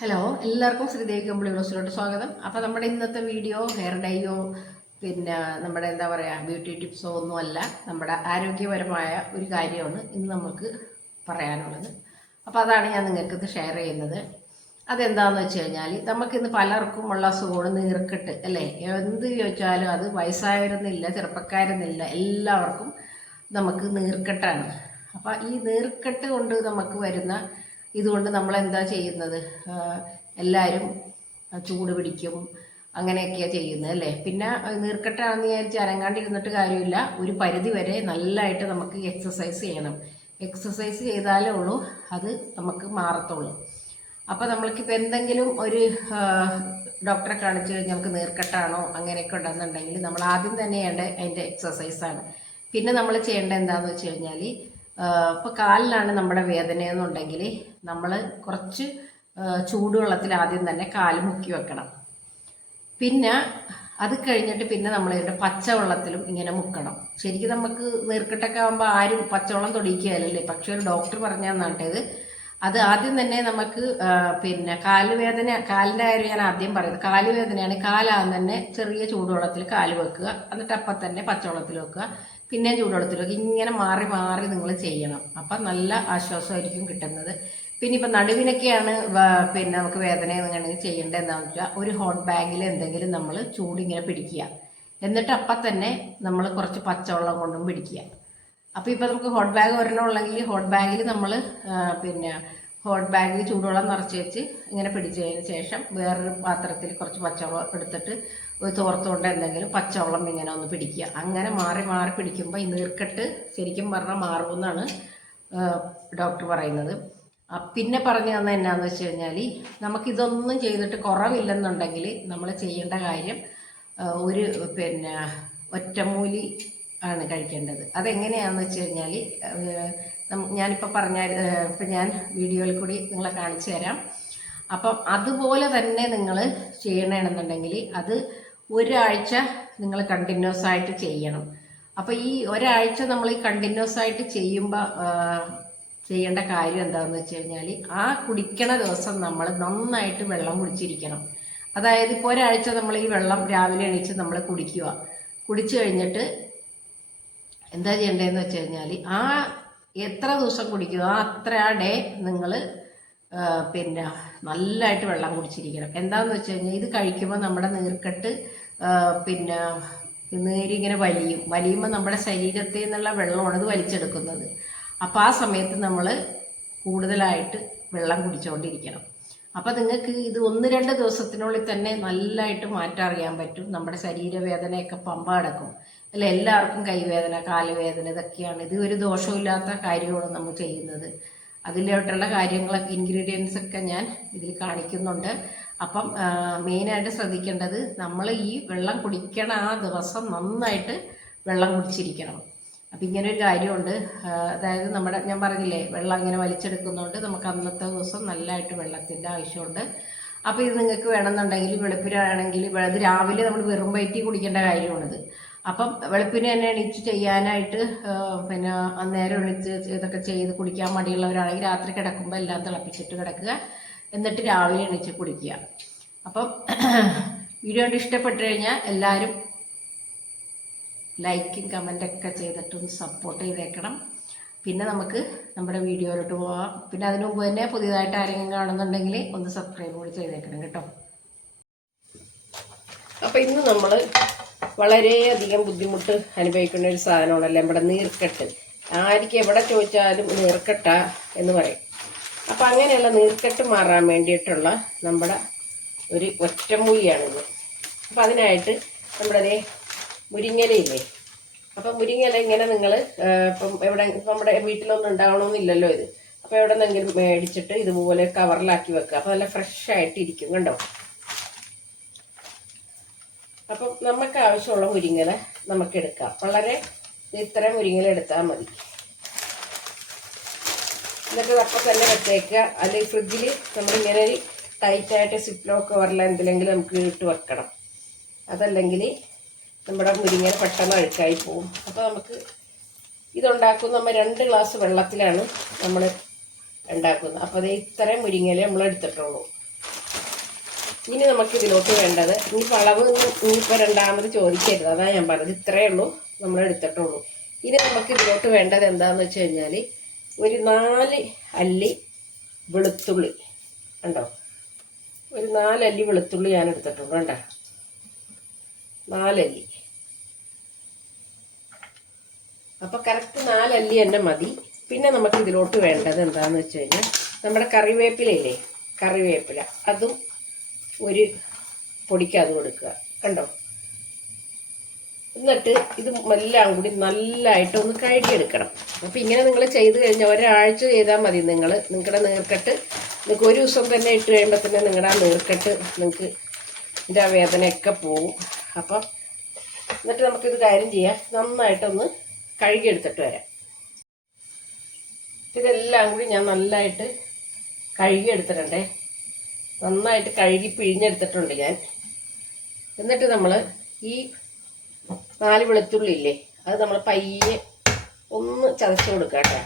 Hello എല്ലാവർക്കും ശ്രീദേവി കമ്പിളി ബ്ലോസിലോട്ട് സ്വാഗതം. അപ്പോൾ നമ്മുടെ ഇന്നത്തെ വീഡിയോ ഹെയർ ഡൈയോ പിന്നെ നമ്മുടെ എന്താ പറയുക ബ്യൂട്ടി ടിപ്സോ ഒന്നുമല്ല നമ്മുടെ ആരോഗ്യപരമായ ഒരു കാര്യമാണ് ഇന്ന് നമുക്ക് പറയാനുള്ളത്. അപ്പോൾ അതാണ് ഞാൻ നിങ്ങൾക്ക് ഇത് ഷെയർ ചെയ്യുന്നത്. അതെന്താണെന്ന് വെച്ച് കഴിഞ്ഞാൽ നമുക്കിന്ന് പലർക്കും ഉള്ള അസുഖമാണ് നീർക്കെട്ട് അല്ലേ? എന്ത് ചോദിച്ചാലും അത് വയസ്സായവരെന്നില്ല ചെറുപ്പക്കാരെന്നില്ല എല്ലാവർക്കും നമുക്ക് നീർക്കെട്ടാണ്. അപ്പോൾ ഈ നീർക്കെട്ട് കൊണ്ട് നമുക്ക് വരുന്ന ഇതുകൊണ്ട് നമ്മൾ എന്താ ചെയ്യുന്നത് എല്ലാവരും ചൂട് പിടിക്കും. അങ്ങനെയൊക്കെയാണ് ചെയ്യുന്നത് അല്ലേ? പിന്നെ നീർക്കെട്ടാണെന്ന് വിചാരിച്ച് അനങ്ങാണ്ടിരുന്നിട്ട് കാര്യമില്ല. ഒരു പരിധി വരെ നല്ലതായിട്ട് നമുക്ക് എക്സസൈസ് ചെയ്യണം. എക്സസൈസ് ചെയ്താലേ ഉള്ളൂ അത് നമുക്ക് മാറത്തുള്ളൂ. അപ്പോൾ നമ്മൾക്കിപ്പോൾ എന്തെങ്കിലും ഒരു ഡോക്ടറെ കാണിച്ച് കഴിഞ്ഞാൽ നമുക്ക് നീർക്കെട്ടാണോ അങ്ങനെയൊക്കെ ഉണ്ടെന്നുണ്ടെങ്കിൽ നമ്മൾ ആദ്യം തന്നെ ചെയ്യേണ്ട അതിന്റെ എക്സസൈസാണ് പിന്നെ നമ്മൾ ചെയ്യേണ്ടത് എന്താണെന്ന് വെച്ച് കഴിഞ്ഞാൽ ഇപ്പോൾ കാലിലാണ് നമ്മുടെ വേദന എന്നുണ്ടെങ്കിൽ നമ്മൾ കുറച്ച് ചൂടുവെള്ളത്തിൽ ആദ്യം തന്നെ കാൽ മുക്കി വെക്കണം. പിന്നെ അത് കഴിഞ്ഞിട്ട് പിന്നെ നമ്മൾ ഇതിന്റെ പച്ചവെള്ളത്തിലും ഇങ്ങനെ മുക്കണം. ശരിക്കും നമുക്ക് നീർക്കെട്ടൊക്കെ ആകുമ്പോൾ ആരും പച്ചവെള്ളം തൊടിക്കുകയല്ലേ പക്ഷെ ഒരു ഡോക്ടർ പറഞ്ഞാൽ നാട്ടേത് അത് ആദ്യം തന്നെ നമുക്ക് പിന്നെ കാലുവേദന കാലിന്റെ കാര്യം ഞാൻ ആദ്യം പറയുന്നത്. കാലുവേദനയാണ് കാലാകും തന്നെ ചെറിയ ചൂടുവെള്ളത്തിൽ കാൽ വെക്കുക. എന്നിട്ട് അപ്പം തന്നെ പച്ചവെള്ളത്തിൽ വെക്കുക. പിന്നെ ചൂട് വെക്കുക ഇങ്ങനെ മാറി മാറി നിങ്ങൾ ചെയ്യണം. അപ്പം നല്ല ആശ്വാസമായിരിക്കും കിട്ടുന്നത്. പിന്നെ ഇപ്പം നടുവിനൊക്കെയാണ് പിന്നെ നമുക്ക് വേദന എന്നുണ്ടെങ്കിൽ ചെയ്യേണ്ടത് വെച്ചാൽ ഒരു ഹോട്ട് ബാഗിൽ എന്തെങ്കിലും നമ്മൾ ചൂടിങ്ങനെ പിടിക്കുക. എന്നിട്ട് അപ്പം തന്നെ നമ്മൾ കുറച്ച് പച്ചവെള്ളം കൊണ്ടും പിടിക്കുക. അപ്പോൾ ഇപ്പോൾ നമുക്ക് ഹോട്ട് ബാഗ് ഒരെണ്ണമുള്ളെങ്കിൽ ഹോട്ട് ബാഗിൽ നമ്മൾ പിന്നെ ഹോട്ട് ബാഗിൽ ചൂടുവെള്ളം നിറച്ച് വെച്ച് ഇങ്ങനെ പിടിച്ചതിന് ശേഷം വേറൊരു പാത്രത്തിൽ കുറച്ച് പച്ചവെള്ളം എടുത്തിട്ട് തോർത്തുകൊണ്ട് എന്തെങ്കിലും പച്ചവെള്ളം ഇങ്ങനെ ഒന്ന് പിടിക്കുക. അങ്ങനെ മാറി മാറി പിടിക്കുമ്പോൾ ഈ നീർക്കെട്ട് ശരിക്കും പറഞ്ഞാൽ മാറുമെന്നാണ് ഡോക്ടർ പറയുന്നത്. പിന്നെ പറഞ്ഞു തന്ന എന്നാന്ന് വെച്ച് കഴിഞ്ഞാൽ നമുക്കിതൊന്നും ചെയ്തിട്ട് കുറവില്ലെന്നുണ്ടെങ്കിൽ നമ്മൾ ചെയ്യേണ്ട കാര്യം ഒരു പിന്നെ ഒറ്റമൂലി ആണ് കഴിക്കേണ്ടത്. അതെങ്ങനെയാണെന്ന് വെച്ച് കഴിഞ്ഞാൽ ഞാനിപ്പോൾ പറഞ്ഞ ഇപ്പം ഞാൻ വീഡിയോയിൽ കൂടി നിങ്ങളെ കാണിച്ചു തരാം. അപ്പം അതുപോലെ തന്നെ നിങ്ങൾ ചെയ്യണമെന്നുണ്ടെങ്കിൽ അത് ഒരാഴ്ച നിങ്ങൾ കണ്ടിന്യൂസ് ആയിട്ട് ചെയ്യണം. അപ്പോൾ ഈ ഒരാഴ്ച നമ്മൾ ഈ കണ്ടിന്യൂസ് ആയിട്ട് ചെയ്യുമ്പോൾ ചെയ്യേണ്ട കാര്യം എന്താണെന്ന് വെച്ച് കഴിഞ്ഞാൽ ആ കുടിക്കണ ദിവസം നമ്മൾ നന്നായിട്ട് വെള്ളം കുടിച്ചിരിക്കണം. അതായത് ഇപ്പോൾ ഒരാഴ്ച നമ്മൾ ഈ വെള്ളം രാവിലെ എണീച്ച് നമ്മൾ കുടിക്കുക. കുടിച്ചു കഴിഞ്ഞിട്ട് എന്താ ചെയ്യേണ്ടതെന്ന് വെച്ച് കഴിഞ്ഞാൽ ആ എത്ര ദിവസം കുടിക്കുക ആ അത്ര ഡേ നിങ്ങൾ പിന്നെ നല്ലതായിട്ട് വെള്ളം കുടിച്ചിരിക്കണം. എന്താണെന്ന് വെച്ച് കഴിഞ്ഞാൽ ഇത് കഴിക്കുമ്പോൾ നമ്മുടെ നീർക്കെട്ട് പിന്നെ നീരിങ്ങനെ വലിയും. വലിയുമ്പോൾ നമ്മുടെ ശരീരത്തിൽ നിന്നുള്ള വെള്ളമാണ് ഇത് വലിച്ചെടുക്കുന്നത്. അപ്പോൾ ആ സമയത്ത് നമ്മൾ കൂടുതലായിട്ട് വെള്ളം കുടിച്ചുകൊണ്ടിരിക്കണം അപ്പോൾ നിങ്ങൾക്ക് ഇത് ഒന്ന് രണ്ട് ദിവസത്തിനുള്ളിൽ തന്നെ നല്ലതായിട്ട് മാറ്റം അറിയാൻ പറ്റും. നമ്മുടെ ശരീരവേദനയൊക്കെ പമ്പ കിടക്കും അല്ല എല്ലാവർക്കും കൈവേദന കാലുവേദന ഇതൊക്കെയാണ്. ഇത് ഒരു ദോഷമില്ലാത്ത കാര്യമാണ് നമ്മൾ ചെയ്യുന്നത്. അതിലോട്ടുള്ള കാര്യങ്ങളൊക്കെ ഇൻഗ്രീഡിയൻസ് ഒക്കെ ഞാൻ ഇതിൽ കാണിക്കുന്നുണ്ട്. അപ്പം മെയിനായിട്ട് ശ്രദ്ധിക്കേണ്ടത് നമ്മൾ ഈ വെള്ളം കുടിക്കണ ആ ദിവസം നന്നായിട്ട് വെള്ളം കുടിച്ചിരിക്കണം. അപ്പം ഇങ്ങനെ ഒരു കാര്യമുണ്ട് അതായത് നമ്മുടെ ഞാൻ പറഞ്ഞില്ലേ വെള്ളം ഇങ്ങനെ വലിച്ചെടുക്കുന്നതുകൊണ്ട് നമുക്ക് അന്നത്തെ ദിവസം നല്ലതായിട്ട് വെള്ളത്തിന്റെ ആവശ്യമുണ്ട്. അപ്പോൾ ഇത് നിങ്ങൾക്ക് വേണമെന്നുണ്ടെങ്കിൽ വെളുപ്പിനാണെങ്കിൽ അത് രാവിലെ നമ്മൾ വെറും വയറ്റി കുടിക്കേണ്ട കാര്യമാണിത്. അപ്പം വെളുപ്പിന് തന്നെ എണീച്ച് ചെയ്യാനായിട്ട് പിന്നെ അന്നേരം എണീച്ച് ഇതൊക്കെ ചെയ്ത് കുടിക്കാൻ മടിയുള്ളവരാണെങ്കിൽ രാത്രി കിടക്കുമ്പോൾ എല്ലാം തിളപ്പിച്ചിട്ട് കിടക്കുക. എന്നിട്ട് രാവിലെ എണീച്ച് കുടിക്കുക അപ്പം വീഡിയോ കണ്ട് ഇഷ്ടപ്പെട്ടു കഴിഞ്ഞാൽ എല്ലാവരും ലൈക്കും കമന്റൊക്കെ ചെയ്തിട്ടൊന്ന് സപ്പോർട്ട് ചെയ്തേക്കണം. പിന്നെ നമുക്ക് നമ്മുടെ വീഡിയോയിലോട്ട് പോവാം. പിന്നെ അതിനു മുമ്പ് തന്നെ പുതിയതായിട്ട് ആരെങ്കിലും കാണുന്നുണ്ടെങ്കിൽ ഒന്ന് സബ്സ്ക്രൈബ് കൂടി ചെയ്തേക്കണം കേട്ടോ. അപ്പോൾ ഇന്ന് നമ്മൾ വളരെയധികം ബുദ്ധിമുട്ട് അനുഭവിക്കുന്ന ഒരു സാധനമാണല്ലേ നമ്മുടെ നീർക്കെട്ട്. ആർക്ക് എവിടെ ചോദിച്ചാലും നീർക്കെട്ട എന്ന് പറയും. അപ്പം അങ്ങനെയുള്ള നീർക്കെട്ട് മാറാൻ വേണ്ടിയിട്ടുള്ള നമ്മുടെ ഒരു ഒറ്റമൂലിയാണിത് അപ്പം അതിനായിട്ട് നമ്മുടെ ദേ മുരിങ്ങലയില്ലേ അപ്പം മുരിങ്ങല ഇങ്ങനെ നിങ്ങൾ ഇപ്പം എവിടെ നമ്മുടെ വീട്ടിലൊന്നും ഉണ്ടാവണമെന്നില്ലല്ലോ ഇത്. അപ്പോൾ എവിടെ നിന്നെങ്കിലും മേടിച്ചിട്ട് ഇതുപോലെ കവറിലാക്കി വെക്കുക. അപ്പോൾ നല്ല ഫ്രഷ് ആയിട്ട് ഇരിക്കും കണ്ടോ? അപ്പം നമുക്ക് ആവശ്യമുള്ള മുരിങ്ങല നമുക്ക് എടുക്കാം വളരെ ഇത്ര മുരിങ്ങല എടുത്താൽ മതി. എന്നിട്ട് അപ്പം തന്നെ വെച്ചേക്കുക അല്ലെങ്കിൽ ഫ്രിഡ്ജിൽ നമ്മളിങ്ങനെ ഒരു ടൈറ്റായിട്ട് സിപ്ലോ കവറിൽ എന്തിലെങ്കിലും നമുക്ക് ഇട്ട് വെക്കണം. അതല്ലെങ്കിൽ നമ്മുടെ മുരിങ്ങ പെട്ടെന്ന് അഴുക്കായി പോകും അപ്പോൾ നമുക്ക് ഇതുണ്ടാക്കുന്ന നമ്മൾ രണ്ട് ഗ്ലാസ് വെള്ളത്തിലാണ് നമ്മൾ ഉണ്ടാക്കുന്നത്. അപ്പോൾ അത് ഇത്രയും മുരിങ്ങയിലേ നമ്മൾ എടുത്തിട്ടുള്ളൂ. ഇനി നമുക്ക് ഇതിലോട്ട് വേണ്ടത് ഇനി വളവ് ഇനിയിപ്പോൾ രണ്ടാമത് ചോദിക്കരുത്. അതാണ് ഞാൻ പറഞ്ഞത്. ഇത്രയേ ഉള്ളൂ നമ്മൾ എടുത്തിട്ടുള്ളൂ. ഇനി നമുക്ക് ഇതിലോട്ട് വേണ്ടത് എന്താണെന്ന് വെച്ച് കഴിഞ്ഞാൽ ഒരു നാല് അല്ലി വെളുത്തുള്ളി. ഉണ്ടോ ഒരു നാലല്ലി വെളുത്തുള്ളി ഞാൻ എടുത്തിട്ടുണ്ട് വേണ്ട നാലല്ലി അപ്പോൾ കറക്റ്റ് നാലല്ലി തന്നെ മതി. പിന്നെ നമുക്ക് ഇതിലോട്ട് വേണ്ടത് എന്താണെന്ന് വെച്ച് കഴിഞ്ഞാൽ നമ്മുടെ കറിവേപ്പിലയില്ലേ? കറിവേപ്പില. അതും ഒരു പൊടിക്ക് കൊടുക്കുക കണ്ടോ? എന്നിട്ട് ഇത് എല്ലാം കൂടി നല്ലതായിട്ട് ഒന്ന് കഴുകിയെടുക്കണം. അപ്പം ഇങ്ങനെ നിങ്ങൾ ചെയ്ത് കഴിഞ്ഞാൽ ഒരാഴ്ച ചെയ്താൽ മതി നിങ്ങൾ നിങ്ങളുടെ നീർക്കെട്ട് നിങ്ങൾക്ക് ഒരു ദിവസം തന്നെ ഇട്ട് കഴിയുമ്പോൾ തന്നെ നിങ്ങളുടെ ആ നീർക്കെട്ട് നിങ്ങൾക്ക് ഇതിന്റെ ആ വേദനയൊക്കെ പോവും. അപ്പം എന്നിട്ട് നമുക്കിത് കാര്യം ചെയ്യാം. നന്നായിട്ടൊന്ന് കഴുകിയെടുത്തിട്ട് വരാം. ഇതെല്ലാം കൂടി ഞാൻ നല്ലതായിട്ട് കഴുകിയെടുത്തിട്ടുണ്ടേ. നന്നായിട്ട് കഴുകി പിഴിഞ്ഞെടുത്തിട്ടുണ്ട് ഞാൻ. എന്നിട്ട് നമ്മൾ ഈ നാല് വെളുത്തുള്ളി ഇല്ലേ അത് നമ്മൾ പയ്യെ ഒന്ന് ചതച്ച് കൊടുക്കുക കേട്ടോ.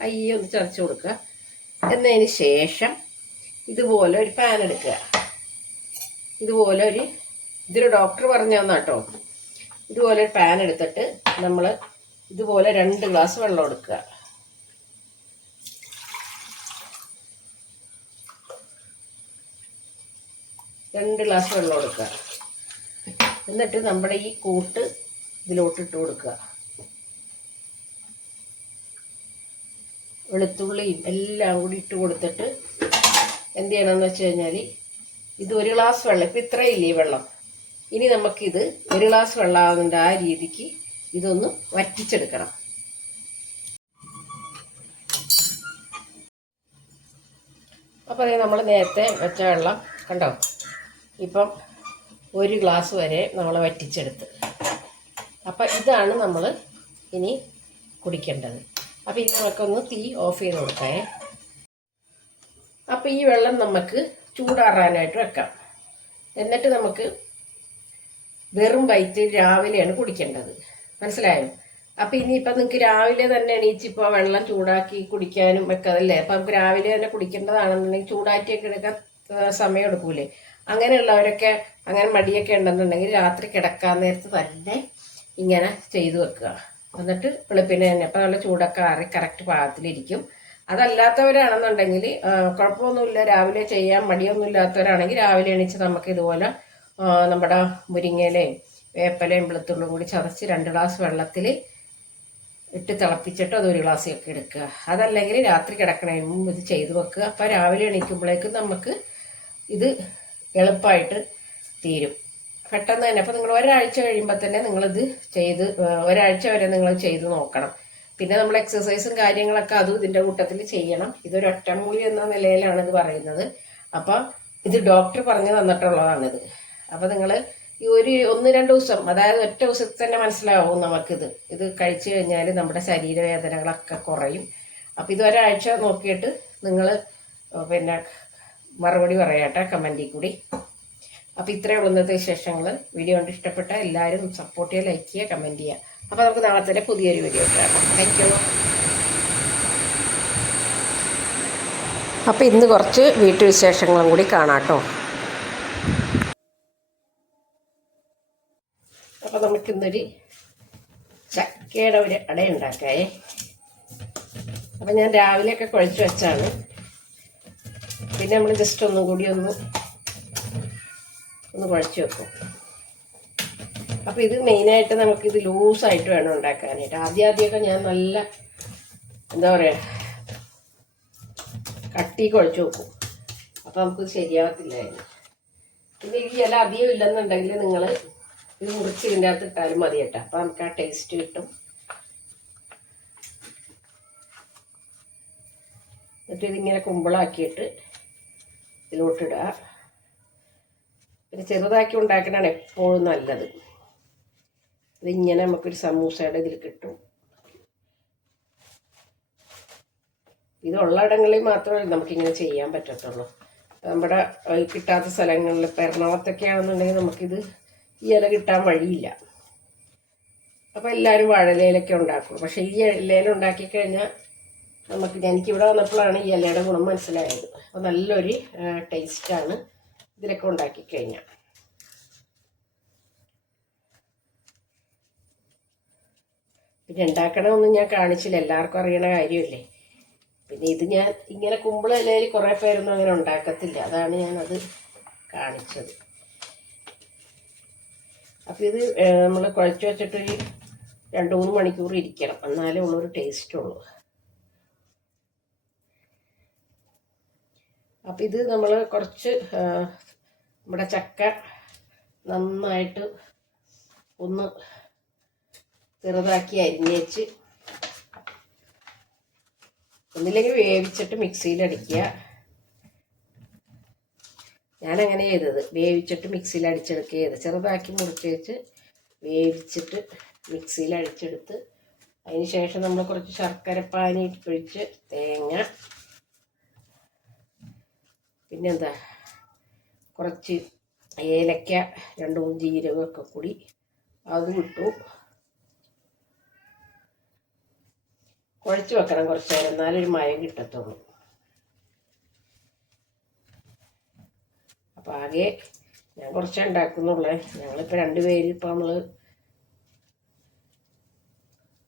പയ്യെ ഒന്ന് ചതച്ച് കൊടുക്കുക. എന്നതിന് ശേഷം ഇതുപോലെ ഒരു പാൻ എടുക്കുക. ഇതുപോലെ ഒരു ഇതൊരു ഡോക്ടർ പറഞ്ഞു തന്ന കേട്ടോ. ഇതുപോലെ ഒരു പാൻ എടുത്തിട്ട് നമ്മൾ ഇതുപോലെ രണ്ട് ഗ്ലാസ് വെള്ളം എടുക്കുക. രണ്ട് ഗ്ലാസ് വെള്ളം എടുക്കുക. എന്നിട്ട് നമ്മുടെ ഈ കൂട്ട് ഇതിലോട്ട് ഇട്ട് കൊടുക്കുക. വെളുത്തുള്ളിയും എല്ലാം കൂടി ഇട്ട് കൊടുത്തിട്ട് എന്ത് ചെയ്യണമെന്ന് വെച്ച് കഴിഞ്ഞാൽ ഇത് ഒരു ഗ്ലാസ് വെള്ളം. ഇപ്പം ഇത്രയില്ലേ വെള്ളം? ഇനി നമുക്കിത് ഒരു ഗ്ലാസ് വെള്ളമാകുന്നുണ്ട് ആ രീതിക്ക് ഇതൊന്ന് വറ്റിച്ചെടുക്കണം. അപ്പോൾ നമ്മൾ നേരത്തെ വെച്ച വെള്ളം കണ്ടോ? ഇപ്പം ഒരു ഗ്ലാസ് വരെ നമ്മൾ വറ്റിച്ചെടുത്ത്. അപ്പം ഇതാണ് നമ്മൾ ഇനി കുടിക്കേണ്ടത്. അപ്പോൾ ഇത് നമുക്കൊന്ന് തീ ഓഫ് ചെയ്ത് കൊടുക്കാൻ അപ്പോൾ ഈ വെള്ളം നമുക്ക് ചൂടാറാനായിട്ട് വെക്കാം. എന്നിട്ട് നമുക്ക് വെറും വയറ്റിൽ രാവിലെയാണ് കുടിക്കേണ്ടത്. മനസ്സിലായോ? അപ്പം ഇനിയിപ്പം നിങ്ങൾക്ക് രാവിലെ തന്നെ എണീച്ചിപ്പോൾ വെള്ളം ചൂടാക്കി കുടിക്കാനും ഒക്കെ അതല്ലേ അപ്പം നമുക്ക് രാവിലെ തന്നെ കുടിക്കേണ്ടതാണെന്നുണ്ടെങ്കിൽ ചൂടാറ്റിയൊക്കെ എടുക്കാൻ സമയം എടുക്കൂലേ? അങ്ങനെയുള്ളവരൊക്കെ അങ്ങനെ മടിയൊക്കെ ഉണ്ടെന്നുണ്ടെങ്കിൽ രാത്രി കിടക്കാൻ നേരത്ത് തന്നെ ഇങ്ങനെ ചെയ്തു വെക്കുക. എന്നിട്ട് വെളുപ്പിനെ തന്നെ അപ്പം നല്ല ചൂടൊക്കെ ആറി കറക്റ്റ് പാകത്തിലിരിക്കും. അതല്ലാത്തവരാണെന്നുണ്ടെങ്കിൽ കുഴപ്പമൊന്നുമില്ല. രാവിലെ ചെയ്യാൻ മടിയൊന്നും ഇല്ലാത്തവരാണെങ്കിൽ രാവിലെ എണീച്ച് നമുക്ക് ഇതുപോലെ നമ്മുടെ മുരിങ്ങയിലയും വേപ്പലയും വെളുത്തുള്ളും കൂടി ചതച്ച് രണ്ട് ഗ്ലാസ് വെള്ളത്തിൽ ഇട്ട് തിളപ്പിച്ചിട്ട് അത് ഒരു ഒക്കെ എടുക്കുക. അതല്ലെങ്കിൽ രാത്രി കിടക്കണതിന് ഇത് ചെയ്തു വെക്കുക. അപ്പോൾ രാവിലെ എണീക്കുമ്പോഴേക്കും നമുക്ക് ഇത് എളുപ്പമായിട്ട് തീരും. പെട്ടെന്ന് തന്നെ. അപ്പോൾ നിങ്ങൾ ഒരാഴ്ച കഴിയുമ്പോൾ തന്നെ നിങ്ങളിത് ചെയ്ത് ഒരാഴ്ച വരെ നിങ്ങൾ ചെയ്ത് നോക്കണം. പിന്നെ നമ്മൾ എക്സസൈസും കാര്യങ്ങളൊക്കെ അതും ഇതിന്റെ കൂട്ടത്തിൽ ചെയ്യണം. ഇതൊരു ഒറ്റമൂലി എന്ന നിലയിലാണ് ഇത് പറയുന്നത്. അപ്പോൾ ഇത് ഡോക്ടർ പറഞ്ഞു തന്നിട്ടുള്ളതാണിത്. അപ്പോൾ നിങ്ങൾ ഈ ഒരു ഒന്ന് രണ്ട് ദിവസം അതായത് ഒറ്റ ദിവസത്തിൽ തന്നെ മനസ്സിലാവും നമുക്കിത്. ഇത് കഴിച്ചു കഴിഞ്ഞാൽ നമ്മുടെ ശരീരവേദനകളൊക്കെ കുറയും. അപ്പോൾ ഇത് ഒരാഴ്ച നോക്കിയിട്ട് നിങ്ങൾ പിന്നെ മറുപടി പറയാട്ടെ കമന്റിൽ കൂടി. അപ്പോൾ ഉള്ളൂ ഇന്നത്തെ വിശേഷങ്ങൾ വീഡിയോ കണ്ട് ഇഷ്ടപ്പെട്ട എല്ലാവരും സപ്പോർട്ട് ചെയ്യുക ലൈക്ക് ചെയ്യുക കമന്റ് ചെയ്യുക. അപ്പോൾ നമുക്ക് നാളത്തെ പുതിയൊരു വീഡിയോ കാണാം. താങ്ക് യു അപ്പോൾ ഇന്ന് കുറച്ച് വീട്ടുവിശേഷങ്ങളും കൂടി കാണാട്ടോ. അപ്പോൾ നമുക്കിന്നൊരു ചക്കയുടെ ഒരു അട ഉണ്ടാക്കായേ അപ്പം ഞാൻ രാവിലെയൊക്കെ കുഴച്ച് വെച്ചാണ്. പിന്നെ നമ്മൾ ജസ്റ്റ് ഒന്നും കൂടി ഒന്ന് ഒന്ന് കുഴച്ച് വെക്കും. അപ്പോൾ ഇത് മെയിനായിട്ട് നമുക്കിത് ലൂസായിട്ട് വേണം ഉണ്ടാക്കാനായിട്ട്. ആദ്യം ആദ്യമൊക്കെ ഞാൻ നല്ല എന്താ പറയുക കട്ടി കുഴച്ച് വെക്കും. അപ്പോൾ നമുക്കിത് ശരിയാവത്തില്ലായിരുന്നു പിന്നെ ഈ ഇല അധികം ഇല്ലെന്നുണ്ടെങ്കിൽ നിങ്ങൾ ഇത് മുറിച്ച് ഇതിന്റെ അകത്ത് ഇട്ടാലും മതി കേട്ടോ. അപ്പോൾ നമുക്ക് ആ ടേസ്റ്റ് കിട്ടും. എന്നിട്ട് ഇതിങ്ങനെ കുമ്പിളാക്കിയിട്ട് ഇതിലോട്ടിടുക പിന്നെ ചെറുതാക്കി ഉണ്ടാക്കണതാണ് എപ്പോഴും നല്ലത്. ഇതിങ്ങനെ നമുക്കൊരു സമൂസയുടെ ഇതിൽ കിട്ടും. ഇതുള്ള ഇടങ്ങളിൽ മാത്രമേ നമുക്കിങ്ങനെ ചെയ്യാൻ പറ്റത്തുള്ളൂ. നമ്മുടെ കിട്ടാത്ത സ്ഥലങ്ങളിൽ ഇപ്പം എറണാകുളത്തൊക്കെ ആണെന്നുണ്ടെങ്കിൽ നമുക്കിത് ഈ ഇല കിട്ടാൻ വഴിയില്ല. അപ്പോൾ എല്ലാവരും വാഴലയിലൊക്കെ ഉണ്ടാക്കും. പക്ഷേ ഈ ഇലയിൽ ഉണ്ടാക്കി കഴിഞ്ഞാൽ നമുക്ക് എനിക്കിവിടെ വന്നപ്പോഴാണ് ഈ ഇലയുടെ ഗുണം മനസ്സിലായത്. അപ്പോൾ നല്ലൊരു ടേസ്റ്റാണ് ഇതിലൊക്കെ ഉണ്ടാക്കി കഴിഞ്ഞാൽ പിന്നെ ഉണ്ടാക്കണമൊന്നും ഞാൻ കാണിച്ചില്ല. എല്ലാവർക്കും അറിയണ കാര്യമല്ലേ? പിന്നെ ഇത് ഞാൻ ഇങ്ങനെ കുമ്പിള ഇലയിൽ കുറേ പേരൊന്നും അങ്ങനെ ഉണ്ടാക്കത്തില്ല. അതാണ് ഞാനത് കാണിച്ചത്. അപ്പോൾ ഇത് നമ്മൾ കുഴച്ച് വെച്ചിട്ടൊരു രണ്ട് മൂന്ന് മണിക്കൂർ ഇരിക്കണം. എന്നാലേ ഉള്ളൊരു ടേസ്റ്റ് ഉള്ളൂ. അപ്പം ഇത് നമ്മൾ കുറച്ച് നമ്മുടെ ചക്ക നന്നായിട്ട് ഒന്ന് ചെറുതാക്കി അരിഞ്ഞേച്ച് ഒന്നില്ലെങ്കിൽ വേവിച്ചിട്ട് മിക്സിയിലടിക്കുക. ഞാനങ്ങനെ ചെയ്തത്. വേവിച്ചിട്ട് മിക്സിയിൽ അടിച്ചെടുക്കുക ചെയ്ത് ചെറുതാക്കി മുറിച്ച് വെച്ച് വേവിച്ചിട്ട് മിക്സിയിൽ അടിച്ചെടുത്ത് അതിന് ശേഷം നമ്മൾ കുറച്ച് ശർക്കരപ്പാനി ഒഴിച്ച് തേങ്ങ പിന്നെന്താ? കുറച്ച് ഏലക്ക രണ്ട് മൂന്ന് ജീരകമൊക്കെ കൂടി അതും ഇട്ടു. കുഴച്ച് വെക്കണം കുറച്ച് നേരം. എന്നാലൊരു മയം കിട്ടത്തുള്ളൂ. അപ്പം ആകെ ഞാൻ കുറച്ചേ ഉണ്ടാക്കുന്നുള്ളേ. ഞങ്ങളിപ്പോൾ രണ്ട് പേര് ഇപ്പോൾ നമ്മൾ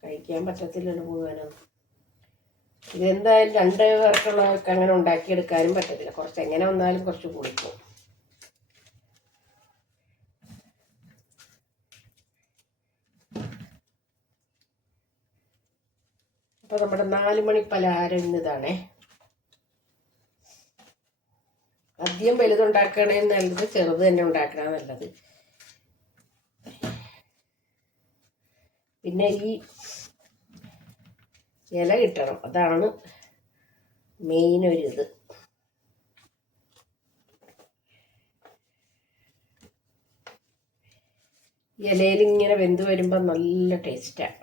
കഴിക്കാൻ പറ്റത്തില്ലല്ലോ മുഴുവനൊന്നും ഇതെന്തായാലും രണ്ട് പേർക്കുള്ളവർക്ക് അങ്ങനെ ഉണ്ടാക്കിയെടുക്കാനും പറ്റത്തില്ല. കുറച്ച് എങ്ങനെ വന്നാലും കുറച്ച് കുളിക്കും അപ്പോൾ നമ്മുടെ നാല് മണി പലഹാരം ഇന്നിതാണേ അധികം വലുതുണ്ടാക്കണേ നല്ലത് ചെറുത് തന്നെ ഉണ്ടാക്കണ നല്ലത്. പിന്നെ ഈ ഇല കിട്ടണം. അതാണ് മെയിൻ ഒരു ഇത്. ഇലയിൽ ഇങ്ങനെ വെന്ത് വരുമ്പോൾ നല്ല ടേസ്റ്റാണ്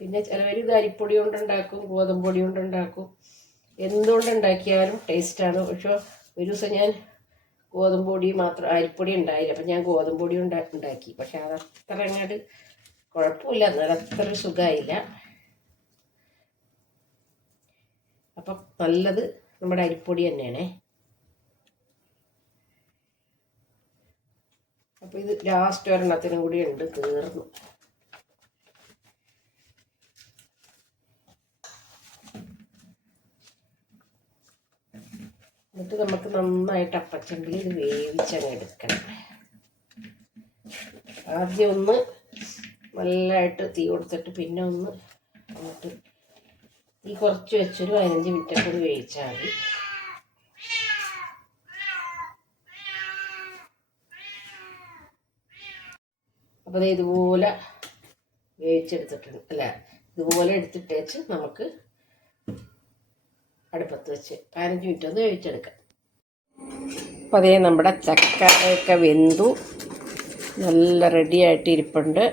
പിന്നെ ചിലവർ ഇത് അരിപ്പൊടി കൊണ്ടുണ്ടാക്കും ഗോതമ്പൊടി കൊണ്ടുണ്ടാക്കും. എന്തുകൊണ്ടുണ്ടാക്കിയാലും ടേസ്റ്റാണ് പക്ഷേ ഒരു ദിവസം ഞാൻ ഗോതമ്പ് പൊടി മാത്രം അരിപ്പൊടി ഉണ്ടായില്ല. അപ്പം ഞാൻ ഗോതമ്പ് പൊടി ഉണ്ടാ ഉണ്ടാക്കി. പക്ഷെ അത് അത്ര അങ്ങോട്ട് കുഴപ്പമില്ല. എന്നാൽ അത്ര സുഖമായില്ല അപ്പം നല്ലത് നമ്മുടെ അരിപ്പൊടി തന്നെയാണേ. അപ്പോൾ ഇത് ലാസ്റ്റ് ഒരെണ്ണത്തിനും കൂടി ഉണ്ട് തീർന്നു. എന്നിട്ട് നമുക്ക് നന്നായിട്ട് അപ്പച്ചെങ്കിൽ ഇത് വേവിച്ചങ്ങ് എടുക്കണം. ആദ്യം ഒന്ന് നല്ലതായിട്ട് തീ കൊടുത്തിട്ട് പിന്നെ ഒന്ന് അങ്ങോട്ട് തീ കുറച്ച് വെച്ചൊരു പതിനഞ്ച് മിനിറ്റൊക്കെ ഒന്ന് വേവിച്ചാൽ മതി. അപ്പോൾ ഇതുപോലെ വേവിച്ചെടുത്തിട്ടുണ്ട്. അല്ല? ഇതുപോലെ എടുത്തിട്ടേച്ച് നമുക്ക് അടുപ്പത്ത് വെച്ച് പതിനഞ്ച് മിനിറ്റ് ഒന്ന് വേവിച്ചെടുക്കാം. അപ്പോൾ അതേ നമ്മുടെ ചക്ക ഒക്കെ വെന്തു. നല്ല റെഡിയായിട്ട് ഇരിപ്പുണ്ട്.